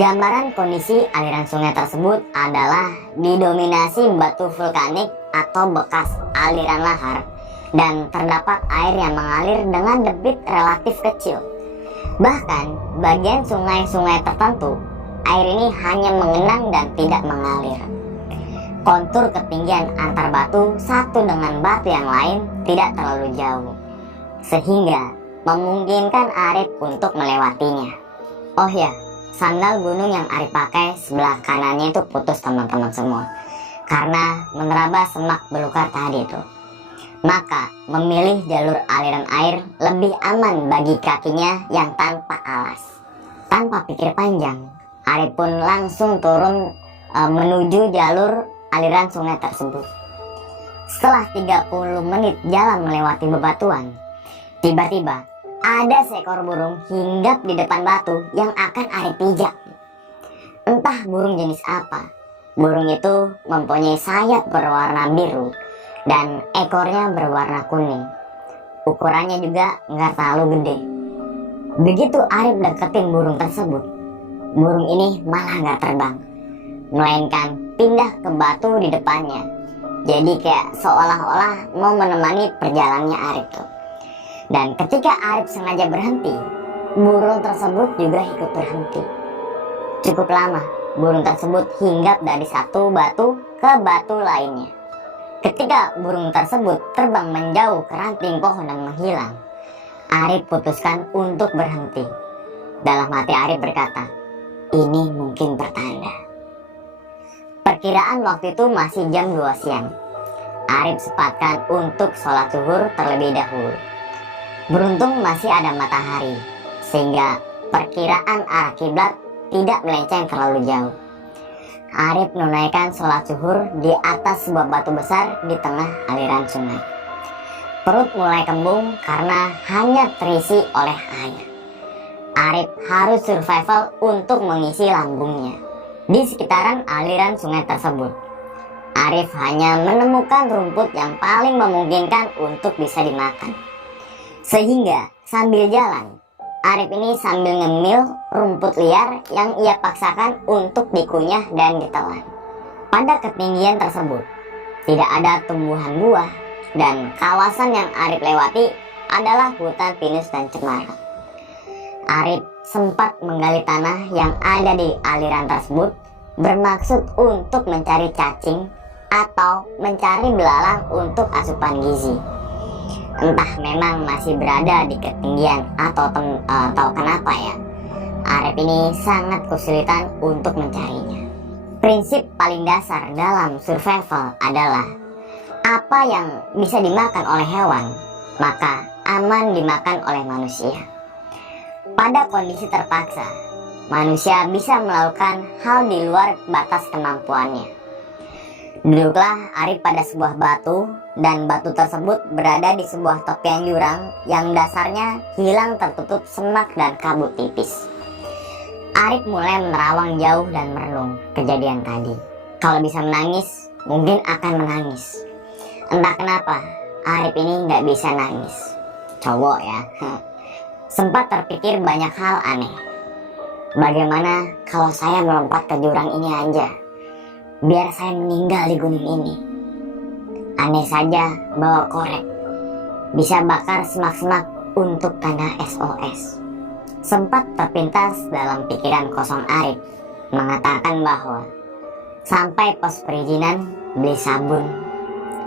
Gambaran kondisi aliran sungai tersebut adalah didominasi batu vulkanik atau bekas aliran lahar, dan terdapat air yang mengalir dengan debit relatif kecil. Bahkan bagian sungai-sungai tertentu, air ini hanya mengenang dan tidak mengalir. Kontur ketinggian antar batu satu dengan batu yang lain tidak terlalu jauh, sehingga memungkinkan Arif untuk melewatinya. Oh ya, sandal gunung yang Arif pakai sebelah kanannya itu putus teman-teman semua, karena menerabas semak belukar tadi itu. Maka memilih jalur aliran air lebih aman bagi kakinya yang tanpa alas. Tanpa pikir panjang, Arif pun langsung turun menuju jalur aliran sungai tersebut. Setelah 30 menit jalan melewati bebatuan, tiba-tiba ada seekor burung hinggap di depan batu yang akan Arif pijak. Entah burung jenis apa. Burung itu mempunyai sayap berwarna biru dan ekornya berwarna kuning. Ukurannya juga nggak terlalu gede. Begitu Arif deketin burung tersebut, burung ini malah nggak terbang, melainkan pindah ke batu di depannya. Jadi kayak seolah-olah mau menemani perjalanannya Arif tuh. Dan ketika Arif sengaja berhenti, burung tersebut juga ikut berhenti. Cukup lama, burung tersebut hinggap dari satu batu ke batu lainnya. Ketika burung tersebut terbang menjauh ke ranting pohon dan menghilang, Arif putuskan untuk berhenti. Dalam hati Arif berkata, ini mungkin pertanda. Perkiraan waktu itu masih jam 2 siang. Arif sempatkan untuk sholat zuhur terlebih dahulu. Beruntung masih ada matahari, sehingga perkiraan arah kiblat tidak melenceng terlalu jauh. Arif menunaikan sholat zuhur di atas sebuah batu besar di tengah aliran sungai. Perut mulai kembung karena hanya terisi oleh air. Arif harus survival untuk mengisi lambungnya. Di sekitaran aliran sungai tersebut, Arif hanya menemukan rumput yang paling memungkinkan untuk bisa dimakan. Sehingga sambil jalan, Arif ini sambil ngemil rumput liar yang ia paksakan untuk dikunyah dan ditelan. Pada ketinggian tersebut, tidak ada tumbuhan buah, dan kawasan yang Arif lewati adalah hutan pinus dan cemara. Arif sempat menggali tanah yang ada di aliran tersebut bermaksud untuk mencari cacing atau mencari belalang untuk asupan gizi. Entah memang masih berada di ketinggian atau kenapa ya, Arif ini sangat kesulitan untuk mencarinya. Prinsip paling dasar dalam survival adalah apa yang bisa dimakan oleh hewan, maka aman dimakan oleh manusia. Pada kondisi terpaksa, manusia bisa melakukan hal di luar batas kemampuannya. Duduklah Arif pada sebuah batu, dan batu tersebut berada di sebuah tepian jurang yang dasarnya hilang tertutup semak dan kabut tipis. Arif mulai menerawang jauh dan merenung kejadian tadi. Kalau bisa menangis, mungkin akan menangis. Entah kenapa, Arif ini nggak bisa nangis. Cowok ya. Sempat terpikir banyak hal aneh. Bagaimana kalau saya melompat ke jurang ini aja? Biar saya meninggal di gunung ini. Aneh saja bawa korek, bisa bakar semak-semak untuk tanda SOS. Sempat terpintas dalam pikiran kosong Arif mengatakan bahwa sampai pos perizinan beli sabun,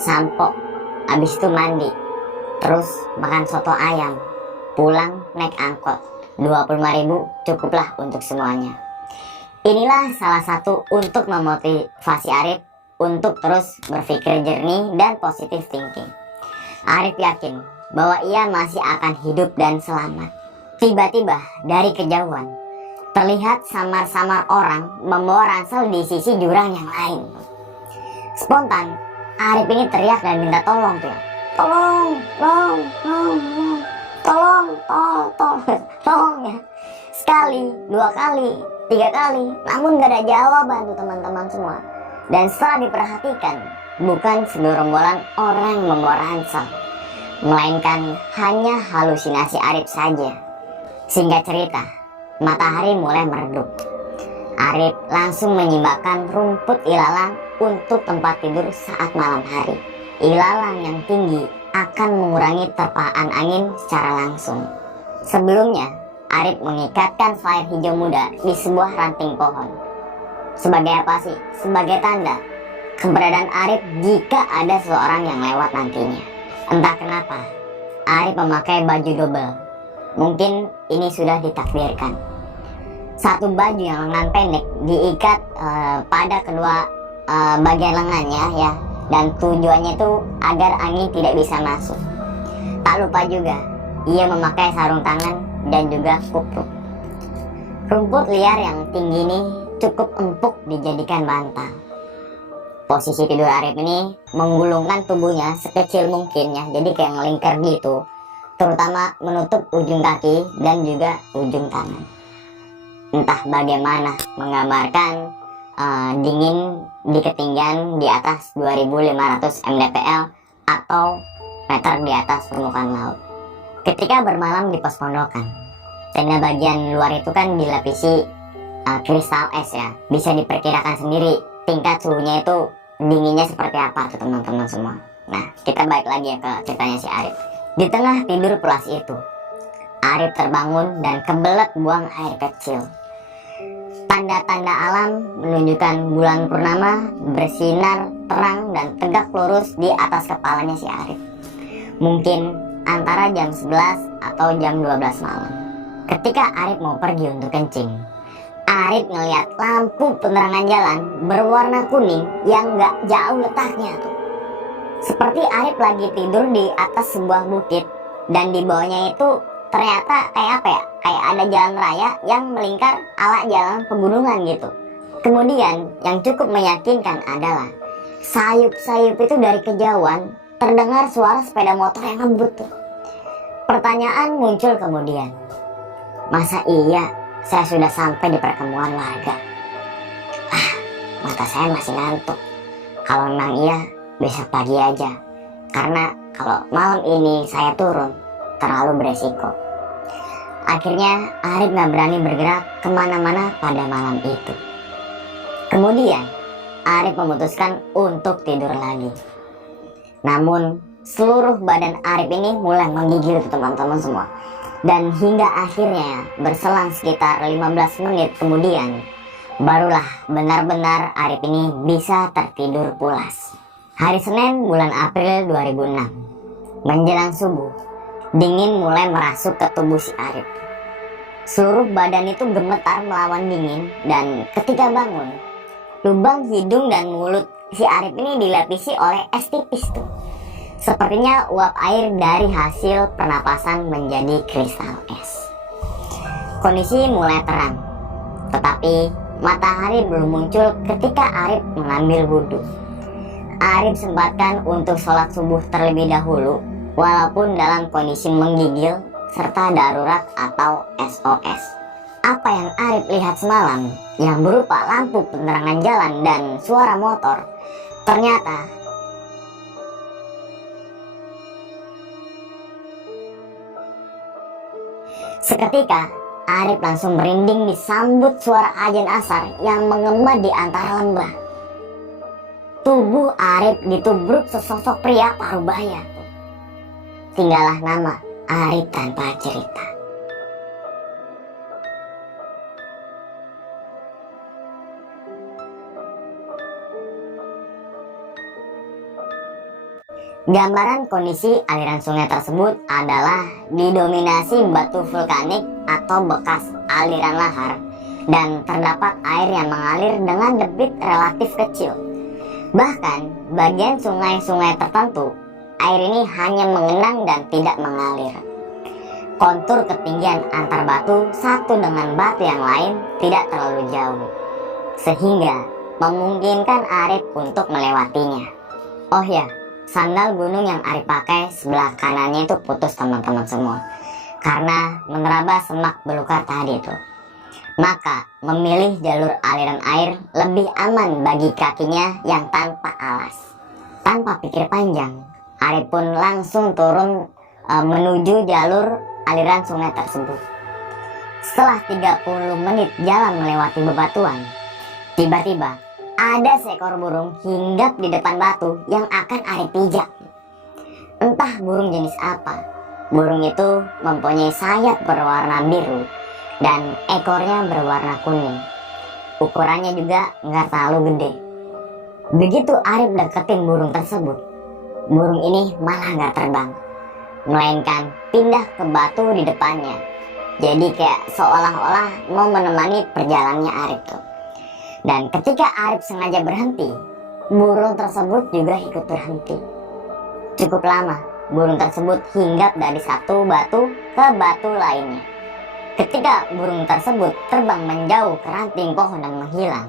sampo, habis itu mandi, terus makan soto ayam, pulang naik angkot, 25.000 cukuplah untuk semuanya. Inilah salah satu untuk memotivasi Arif untuk terus berpikir jernih dan positif thinking. Arif yakin bahwa ia masih akan hidup dan selamat. Tiba-tiba dari kejauhan terlihat samar-samar orang membawa ransel di sisi jurang yang lain. Spontan Arif ini teriak dan minta tolong tuh ya. Tolong ya. Sekali, 2 kali, 3 kali, namun gak ada jawaban tuh teman-teman semua. Dan setelah diperhatikan, bukan segerombolan orang yang membawa ransel, melainkan hanya halusinasi Arif saja. Singkat cerita, matahari mulai meredup. Arif langsung menyimbangkan rumput ilalang untuk tempat tidur saat malam hari. Ilalang yang tinggi akan mengurangi terpaan angin secara langsung. Sebelumnya, Arif mengikatkan flair hijau muda di sebuah ranting pohon. Sebagai apa sih? Sebagai tanda keberadaan Arif jika ada seseorang yang lewat nantinya. Entah kenapa, Arif memakai baju double. Mungkin ini sudah ditakdirkan. Satu baju yang lengan pendek diikat pada kedua bagian lengannya ya, dan tujuannya itu agar angin tidak bisa masuk. Tak lupa juga ia memakai sarung tangan dan juga kupluk. Rumput liar yang tinggi ini cukup empuk dijadikan bantal. Posisi tidur Arif ini menggulungkan tubuhnya sekecil mungkin ya, jadi kayak ngelingkar gitu, terutama menutup ujung kaki dan juga ujung tangan. Entah bagaimana menggambarkan dingin di ketinggian di atas 2500 mdpl atau meter di atas permukaan laut. Ketika bermalam di pos pondokan, tenda bagian luar itu kan dilapisi kristal es ya. Bisa diperkirakan sendiri tingkat suhunya itu dinginnya seperti apa tuh teman-teman semua. Nah, kita balik lagi ya ke ceritanya si Arif. Di tengah tidur pulas itu, Arif terbangun dan kebelet buang air kecil. Tanda-tanda alam menunjukkan bulan purnama bersinar terang dan tegak lurus di atas kepalanya si Arif. Mungkin antara jam 11 atau jam 12 malam. Ketika Arif mau pergi untuk kencing, Arif ngeliat lampu penerangan jalan berwarna kuning yang gak jauh letaknya tuh. Seperti Arif lagi tidur di atas sebuah bukit dan di bawahnya itu ternyata kayak apa ya? Kayak ada jalan raya yang melingkar ala jalan pegunungan gitu. Kemudian yang cukup meyakinkan adalah sayup-sayup itu dari kejauhan terdengar suara sepeda motor yang ngebut tuh. Pertanyaan muncul kemudian. Masa iya saya sudah sampai di perkampungan warga? Mata saya masih ngantuk. Kalau memang iya, besok pagi aja. Karena kalau malam ini saya turun, terlalu beresiko. Akhirnya Arif gak berani bergerak kemana-mana pada malam itu. Kemudian Arif memutuskan untuk tidur lagi. Namun seluruh badan Arif ini mulai menggigil teman-teman semua. Dan hingga akhirnya berselang sekitar 15 menit kemudian, barulah benar-benar Arif ini bisa tertidur pulas. Hari Senin bulan April 2006, menjelang subuh, dingin mulai merasuk ke tubuh si Arif. Seluruh badan itu gemetar melawan dingin, dan ketika bangun, lubang hidung dan mulut si Arif ini dilapisi oleh es tipis tuh. Sepertinya uap air dari hasil pernapasan menjadi kristal es. Kondisi mulai terang, tetapi matahari belum muncul ketika Arif mengambil wudhu. Arif sempatkan untuk sholat subuh terlebih dahulu, walaupun dalam kondisi menggigil serta darurat atau SOS. Apa yang Arif lihat semalam, yang berupa lampu penerangan jalan dan suara motor, ternyata seketika Arif langsung merinding disambut suara azan asar yang menggema di antara lembah. Tubuh Arif ditubruk sesosok pria parubaya. Tinggallah nama Arif tanpa cerita. Gambaran kondisi aliran sungai tersebut adalah didominasi batu vulkanik atau bekas aliran lahar, dan terdapat air yang mengalir dengan debit relatif kecil. Bahkan bagian sungai-sungai tertentu, air ini hanya mengenang dan tidak mengalir. Kontur ketinggian antar batu satu dengan batu yang lain tidak terlalu jauh, sehingga memungkinkan Arif untuk melewatinya. Oh ya, sandal gunung yang Arif pakai sebelah kanannya itu putus teman-teman semua, karena menerabas semak belukar tadi itu. Maka memilih jalur aliran air lebih aman bagi kakinya yang tanpa alas. Tanpa pikir panjang, Arif pun langsung turun menuju jalur aliran sungai tersebut. Setelah 30 menit jalan melewati bebatuan, tiba-tiba ada seekor burung hinggap di depan batu yang akan Arif pijak. Entah burung jenis apa. Burung itu mempunyai sayap berwarna biru dan ekornya berwarna kuning. Ukurannya juga nggak terlalu gede. Begitu Arif deketin burung tersebut, burung ini malah nggak terbang, melainkan pindah ke batu di depannya. Jadi kayak seolah-olah mau menemani perjalanannya Arif tuh. Dan ketika Arif sengaja berhenti, burung tersebut juga ikut berhenti. Cukup lama, burung tersebut hinggap dari satu batu ke batu lainnya. Ketika burung tersebut terbang menjauh ke ranting pohon dan menghilang,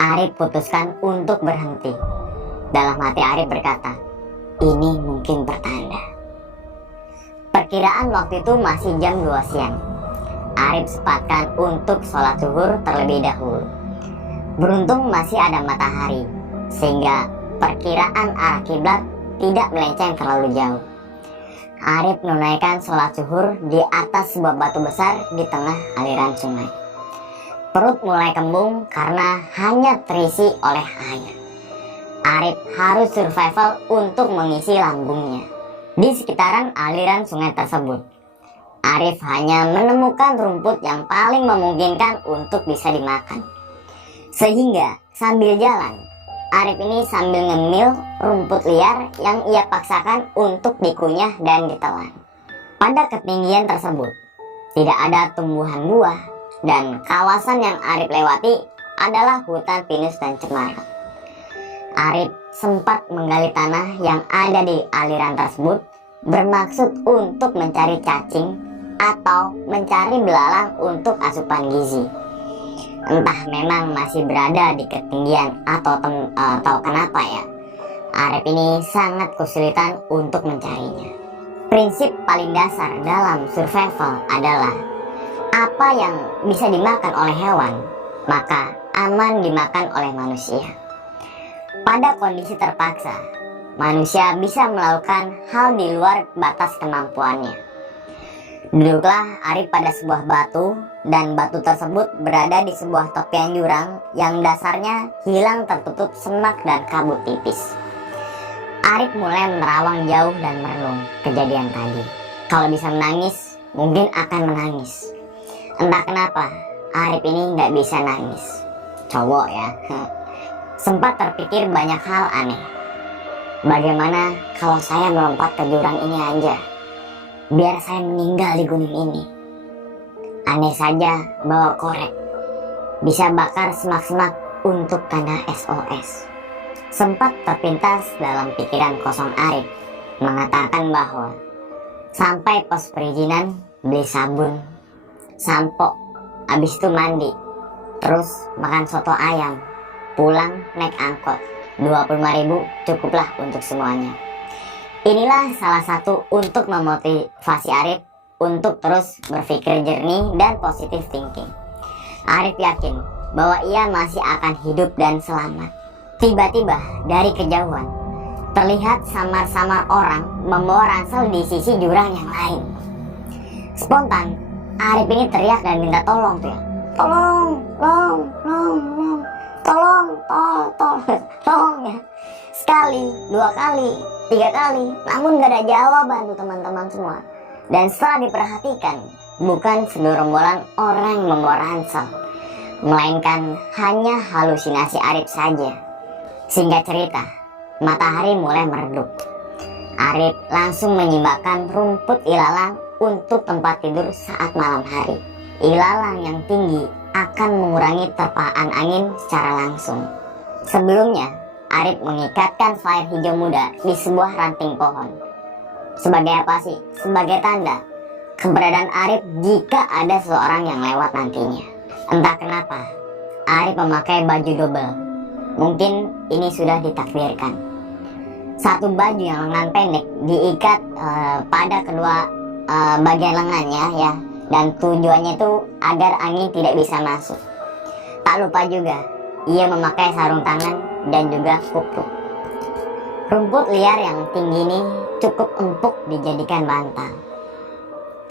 Arif putuskan untuk berhenti. Dalam hati Arif berkata, ini mungkin pertanda. Perkiraan waktu itu masih jam 2 siang. Arif sempatkan untuk sholat zuhur terlebih dahulu. Beruntung masih ada matahari, sehingga perkiraan arah kiblat tidak melenceng terlalu jauh. Arif menunaikan sholat zuhur di atas sebuah batu besar di tengah aliran sungai. Perut mulai kembung karena hanya terisi oleh air. Arif harus survival untuk mengisi lambungnya. Di sekitaran aliran sungai tersebut, Arif hanya menemukan rumput yang paling memungkinkan untuk bisa dimakan. Sehingga sambil jalan, Arif ini sambil ngemil rumput liar yang ia paksakan untuk dikunyah dan ditelan. Pada ketinggian tersebut, tidak ada tumbuhan buah dan kawasan yang Arif lewati adalah hutan pinus dan cemara. Arif sempat menggali tanah yang ada di aliran tersebut bermaksud untuk mencari cacing atau mencari belalang untuk asupan gizi. Entah memang masih berada di ketinggian atau kenapa ya, Arif ini sangat kesulitan untuk mencarinya. Prinsip paling dasar dalam survival adalah apa yang bisa dimakan oleh hewan, maka aman dimakan oleh manusia. Pada kondisi terpaksa, manusia bisa melakukan hal di luar batas kemampuannya. Duduklah Arif pada sebuah batu, dan batu tersebut berada di sebuah tepian jurang yang dasarnya hilang tertutup semak dan kabut tipis. Arif mulai menerawang jauh dan merenung kejadian tadi. Kalau bisa menangis, mungkin akan menangis. Entah kenapa, Arif ini nggak bisa nangis. Cowok ya. Sempat terpikir banyak hal aneh. Bagaimana kalau saya melompat ke jurang ini aja? Biar saya meninggal di gunung ini. Aneh saja bawa korek, bisa bakar semak-semak untuk tanda SOS. Sempat terpintas dalam pikiran kosong Arif mengatakan bahwa sampai pos perizinan beli sabun, sampo, habis itu mandi, terus makan soto ayam, pulang naik angkot, 25.000 cukuplah untuk semuanya. Inilah salah satu untuk memotivasi Arif untuk terus berpikir jernih dan positif thinking. Arif yakin bahwa ia masih akan hidup dan selamat. Tiba-tiba dari kejauhan terlihat samar-samar orang membawa ransel di sisi jurang yang lain. Spontan Arif ini teriak dan minta tolong tuh ya. Tolong ya. Sekali, 2 kali, 3 kali, namun gak ada jawaban tuh teman-teman semua. Dan setelah diperhatikan, bukan segerombolan orang yang membawa ransel, melainkan hanya halusinasi Arif saja. Singkat cerita, matahari mulai meredup. Arif langsung menyimbangkan rumput ilalang untuk tempat tidur saat malam hari. Ilalang yang tinggi akan mengurangi terpaan angin secara langsung. Sebelumnya, Arif mengikatkan flair hijau muda di sebuah ranting pohon. Sebagai apa sih? Sebagai tanda keberadaan Arif jika ada seseorang yang lewat nantinya. Entah kenapa, Arif memakai baju double. Mungkin ini sudah ditakdirkan. Satu baju yang lengan pendek diikat pada kedua bagian lengannya ya, dan tujuannya itu agar angin tidak bisa masuk. Tak lupa juga, ia memakai sarung tangan dan juga kupluk. Rumput liar yang tinggi ini cukup empuk dijadikan bantal.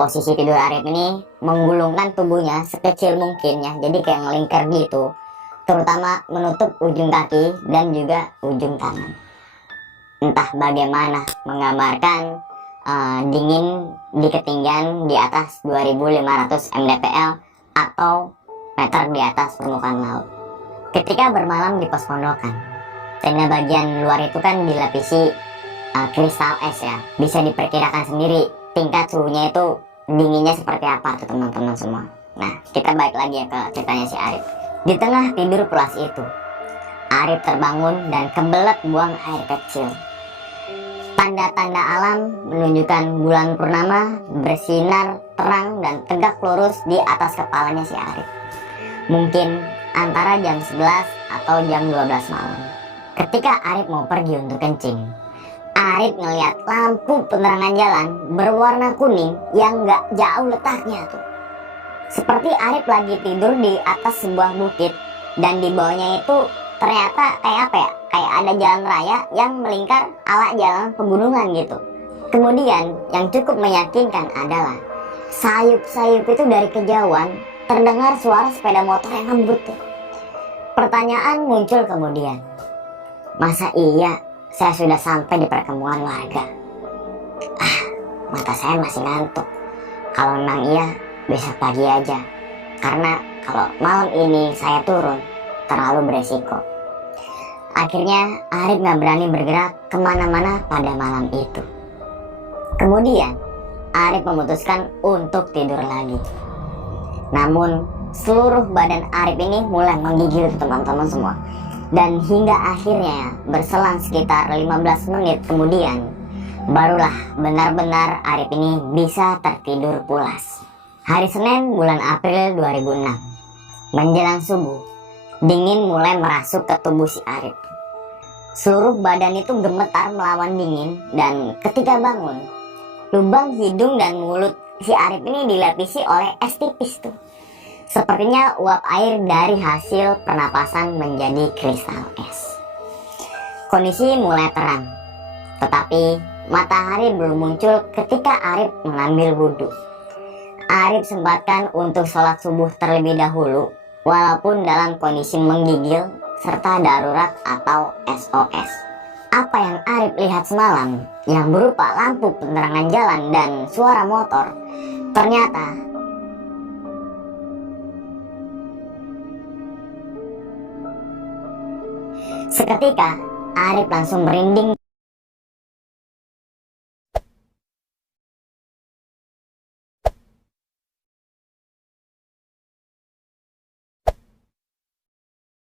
Posisi tidur Arif ini menggulungkan tubuhnya sekecil mungkin ya, jadi kayak ngelingkar gitu, terutama menutup ujung kaki dan juga ujung tangan. Entah bagaimana menggambarkan dingin di ketinggian di atas 2500 mdpl atau meter di atas permukaan laut. Ketika bermalam di pos pondokan, tenda bagian luar itu kan dilapisi kristal es ya. Bisa diperkirakan sendiri tingkat suhunya itu dinginnya seperti apa tuh teman-teman semua. Nah, kita balik lagi ya ke ceritanya si Arif. Di tengah tidur pulas itu, Arif terbangun dan kebelet buang air kecil. Tanda-tanda alam menunjukkan bulan purnama bersinar terang dan tegak lurus di atas kepalanya si Arif. Mungkin antara jam 11 atau jam 12 malam. Ketika Arif mau pergi untuk kencing, Arif ngeliat lampu penerangan jalan berwarna kuning yang gak jauh letaknya tuh. Seperti Arif lagi tidur di atas sebuah bukit dan di bawahnya itu ternyata kayak apa ya? Kayak ada jalan raya yang melingkar ala jalan pegunungan gitu. Kemudian yang cukup meyakinkan adalah sayup-sayup itu dari kejauhan terdengar suara sepeda motor yang ngebut tuh. Pertanyaan muncul kemudian, masa iya saya sudah sampai di perkampungan warga? Mata saya masih ngantuk. Kalau memang iya, besok pagi aja. Karena kalau malam ini saya turun, terlalu beresiko. Akhirnya Arif gak berani bergerak kemana-mana pada malam itu. Kemudian Arif memutuskan untuk tidur lagi. Namun seluruh badan Arif ini mulai menggigil teman-teman semua. Dan hingga akhirnya berselang sekitar 15 menit kemudian, barulah benar-benar Arif ini bisa tertidur pulas. Hari Senin bulan April 2006, menjelang subuh, dingin mulai merasuk ke tubuh si Arif. Seluruh badan itu gemetar melawan dingin, dan ketika bangun, lubang hidung dan mulut si Arif ini dilapisi oleh es tipis tuh. Sepertinya uap air dari hasil pernapasan menjadi kristal es. Kondisi mulai terang, tetapi matahari belum muncul ketika Arif mengambil wudhu. Arif sempatkan untuk sholat subuh terlebih dahulu, walaupun dalam kondisi menggigil serta darurat atau SOS. Apa yang Arif lihat semalam, yang berupa lampu penerangan jalan dan suara motor, ternyata seketika Arif langsung merinding